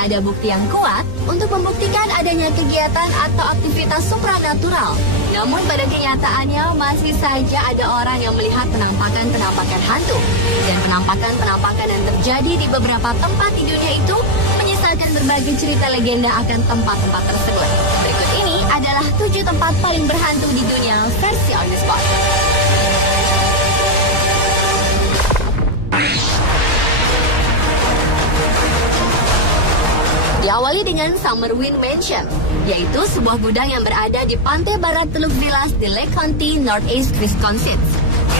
tidak ada bukti yang kuat untuk membuktikan adanya kegiatan atau aktivitas supranatural. Namun pada kenyataannya masih saja ada orang yang melihat penampakan-penampakan hantu. Dan penampakan-penampakan yang terjadi di beberapa tempat di dunia itu menyisakan berbagai cerita legenda akan tempat-tempat tersebut. Berikut ini adalah 7 tempat paling berhantu di dunia versi On The Spot. Diawali dengan Summerwind Mansion, yaitu sebuah gudang yang berada di pantai barat Teluk Villas di Lake County, Northeast Wisconsin.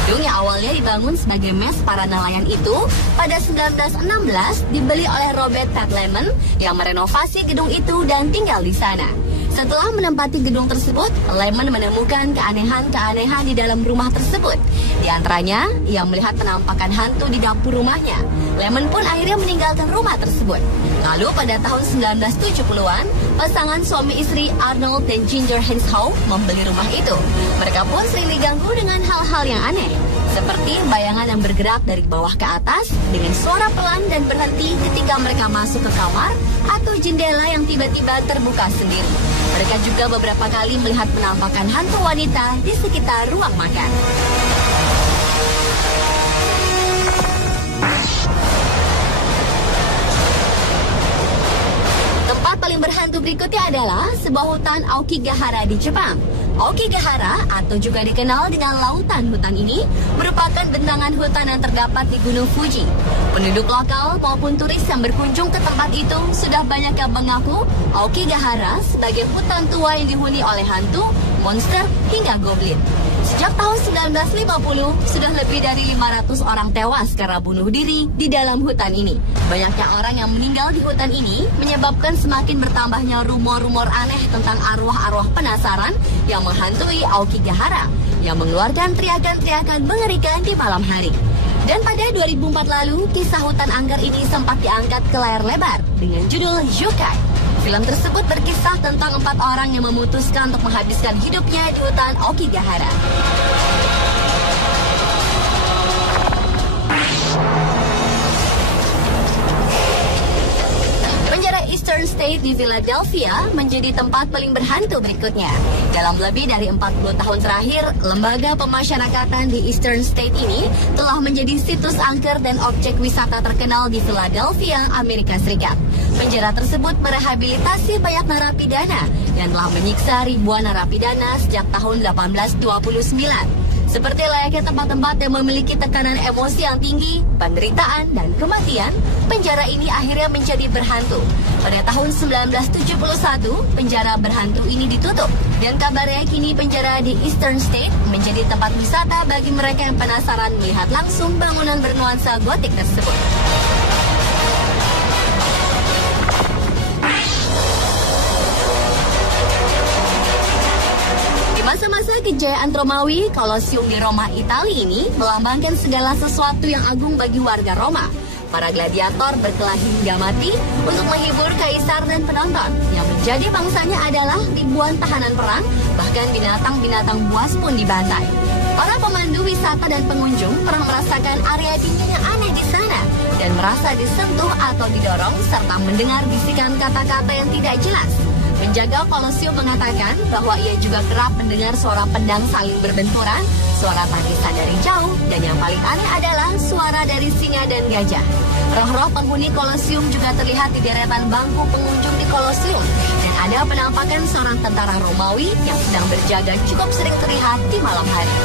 Gedung yang awalnya dibangun sebagai mes para nelayan itu pada 1916 dibeli oleh Robert Ted Lemon yang merenovasi gedung itu dan tinggal di sana. Setelah menempati gedung tersebut, Lemon menemukan keanehan-keanehan di dalam rumah tersebut. Di antaranya, ia melihat penampakan hantu di dapur rumahnya. Lemon pun akhirnya meninggalkan rumah tersebut. Lalu pada tahun 1970-an, pasangan suami istri Arnold dan Ginger Henshaw membeli rumah itu. Mereka pun sering diganggu dengan hal-hal yang aneh, seperti bayangan yang bergerak dari bawah ke atas dengan suara pelan dan berhenti ketika mereka masuk ke kamar, atau jendela yang tiba-tiba terbuka sendiri. Mereka juga beberapa kali melihat penampakan hantu wanita di sekitar ruang makan. Tempat paling berhantu berikutnya adalah sebuah hutan Aokigahara di Jepang. Aokigahara atau juga dikenal dengan lautan hutan ini merupakan bentangan hutan yang terdapat di Gunung Fuji. Penduduk lokal maupun turis yang berkunjung ke tempat itu sudah banyak yang mengaku Aokigahara sebagai hutan tua yang dihuni oleh hantu, monster, hingga goblin. Sejak tahun 1950, sudah lebih dari 500 orang tewas karena bunuh diri di dalam hutan ini. Banyaknya orang yang meninggal di hutan ini menyebabkan semakin bertambahnya rumor-rumor aneh tentang arwah-arwah penasaran yang menghantui Aokigahara, yang mengeluarkan teriakan-teriakan mengerikan di malam hari. Dan pada 2004 lalu, kisah hutan angker ini sempat diangkat ke layar lebar dengan judul Yokai. Film tersebut berkisah tentang 4 orang yang memutuskan untuk menghabiskan hidupnya di hutan Aokigahara. Penjara Eastern State di Philadelphia menjadi tempat paling berhantu berikutnya. Dalam lebih dari 40 tahun terakhir, lembaga pemasyarakatan di Eastern State ini telah menjadi situs angker dan objek wisata terkenal di Philadelphia, Amerika Serikat. Penjara tersebut merehabilitasi banyak narapidana yang telah menyiksa ribuan narapidana sejak tahun 1829. Seperti layaknya tempat-tempat yang memiliki tekanan emosi yang tinggi, penderitaan, dan kematian, penjara ini akhirnya menjadi berhantu. Pada tahun 1971, penjara berhantu ini ditutup. Dan kabarnya kini penjara di Eastern State menjadi tempat wisata bagi mereka yang penasaran melihat langsung bangunan bernuansa gotik tersebut. Masa-masa kejayaan Romawi, Kolosium di Roma, Italia ini melambangkan segala sesuatu yang agung bagi warga Roma. Para gladiator berkelahi hingga mati untuk menghibur kaisar dan penonton. Yang menjadi bangsanya adalah ribuan tahanan perang, bahkan binatang-binatang buas pun dibantai. Para pemandu wisata dan pengunjung pernah merasakan area dingin yang aneh di sana dan merasa disentuh atau didorong serta mendengar bisikan kata-kata yang tidak jelas. Penjaga Kolosium mengatakan bahwa ia juga kerap mendengar suara pedang saling berbenturan, suara tangisan dari jauh, dan yang paling aneh adalah suara dari singa dan gajah. Roh-roh penghuni Kolosium juga terlihat di deretan bangku pengunjung di Kolosium, dan ada penampakan seorang tentara Romawi yang sedang berjaga cukup sering terlihat di malam hari.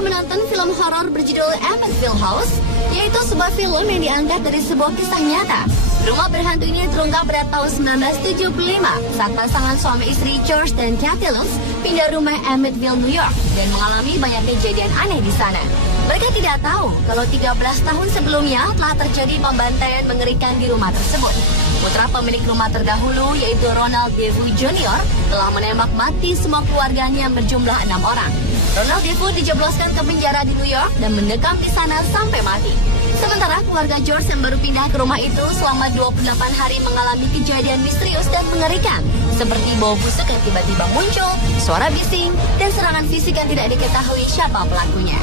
Menonton film horor berjudul Amityville House, yaitu sebuah film yang diangkat dari sebuah kisah nyata. Rumah berhantu ini terungkap pada tahun 1975 saat pasangan suami istri George dan Kathy Lutz pindah rumah Amityville, New York dan mengalami banyak kejadian aneh di sana. Mereka tidak tahu kalau 13 tahun sebelumnya telah terjadi pembantaian mengerikan di rumah tersebut. Putra pemilik rumah terdahulu yaitu Ronald DeFeo Jr. telah menembak mati semua keluarganya yang berjumlah 6 orang. Ronald DeFeo dijebloskan ke penjara di New York dan mendekam di sana sampai mati. Sementara keluarga George yang baru pindah ke rumah itu selama 28 hari mengalami kejadian misterius dan mengerikan, seperti bau busuk yang tiba-tiba muncul, suara bising, dan serangan fisik yang tidak diketahui siapa pelakunya.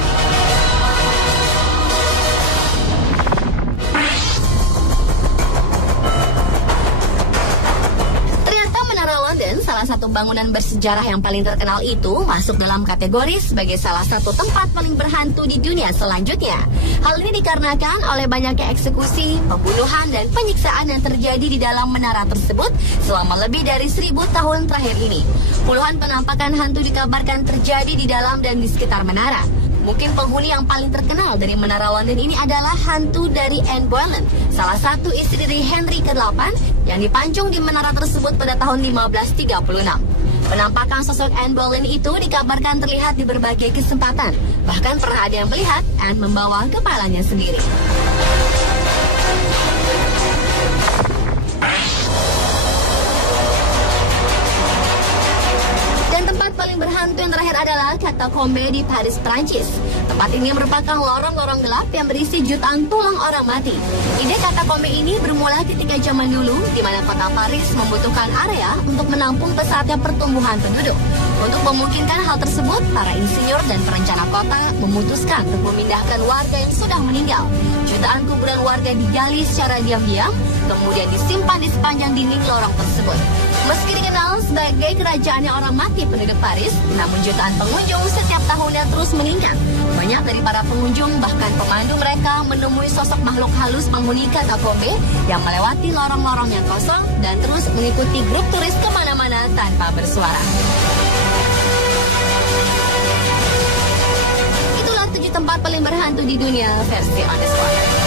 Salah satu bangunan bersejarah yang paling terkenal itu masuk dalam kategori sebagai salah satu tempat paling berhantu di dunia selanjutnya. Hal ini dikarenakan oleh banyaknya eksekusi, pembunuhan, dan penyiksaan yang terjadi di dalam menara tersebut selama lebih dari 1000 tahun terakhir ini. Puluhan penampakan hantu dikabarkan terjadi di dalam dan di sekitar menara. Mungkin penghuni yang paling terkenal dari Menara London ini adalah hantu dari Anne Boleyn, salah satu istri dari Henry ke-8 yang dipancung di menara tersebut pada tahun 1536. Penampakan sosok Anne Boleyn itu dikabarkan terlihat di berbagai kesempatan. Bahkan pernah ada yang melihat Anne membawa kepalanya sendiri. Paling berhantu yang terakhir adalah Katakombe di Paris, Prancis. Tempat ini merupakan lorong-lorong gelap yang berisi jutaan tulang orang mati. Ide Katakombe ini bermula ketika zaman dulu, di mana kota Paris membutuhkan area untuk menampung pesatnya pertumbuhan penduduk. Untuk memungkinkan hal tersebut, para insinyur dan perencana kota memutuskan untuk memindahkan warga yang sudah meninggal. Jutaan kuburan warga digali secara diam-diam, kemudian disimpan di sepanjang dinding lorong tersebut. Meski dikenal sebagai kerajaannya orang mati penduduk Paris, namun jutaan pengunjung setiap tahunnya terus meningkat. Banyak dari para pengunjung, bahkan pemandu mereka, menemui sosok makhluk halus penghuni Katakombe yang melewati lorong-lorong yang kosong dan terus mengikuti grup turis kemana-mana tanpa bersuara. Itulah 7 tempat paling berhantu di dunia versi On The Spot.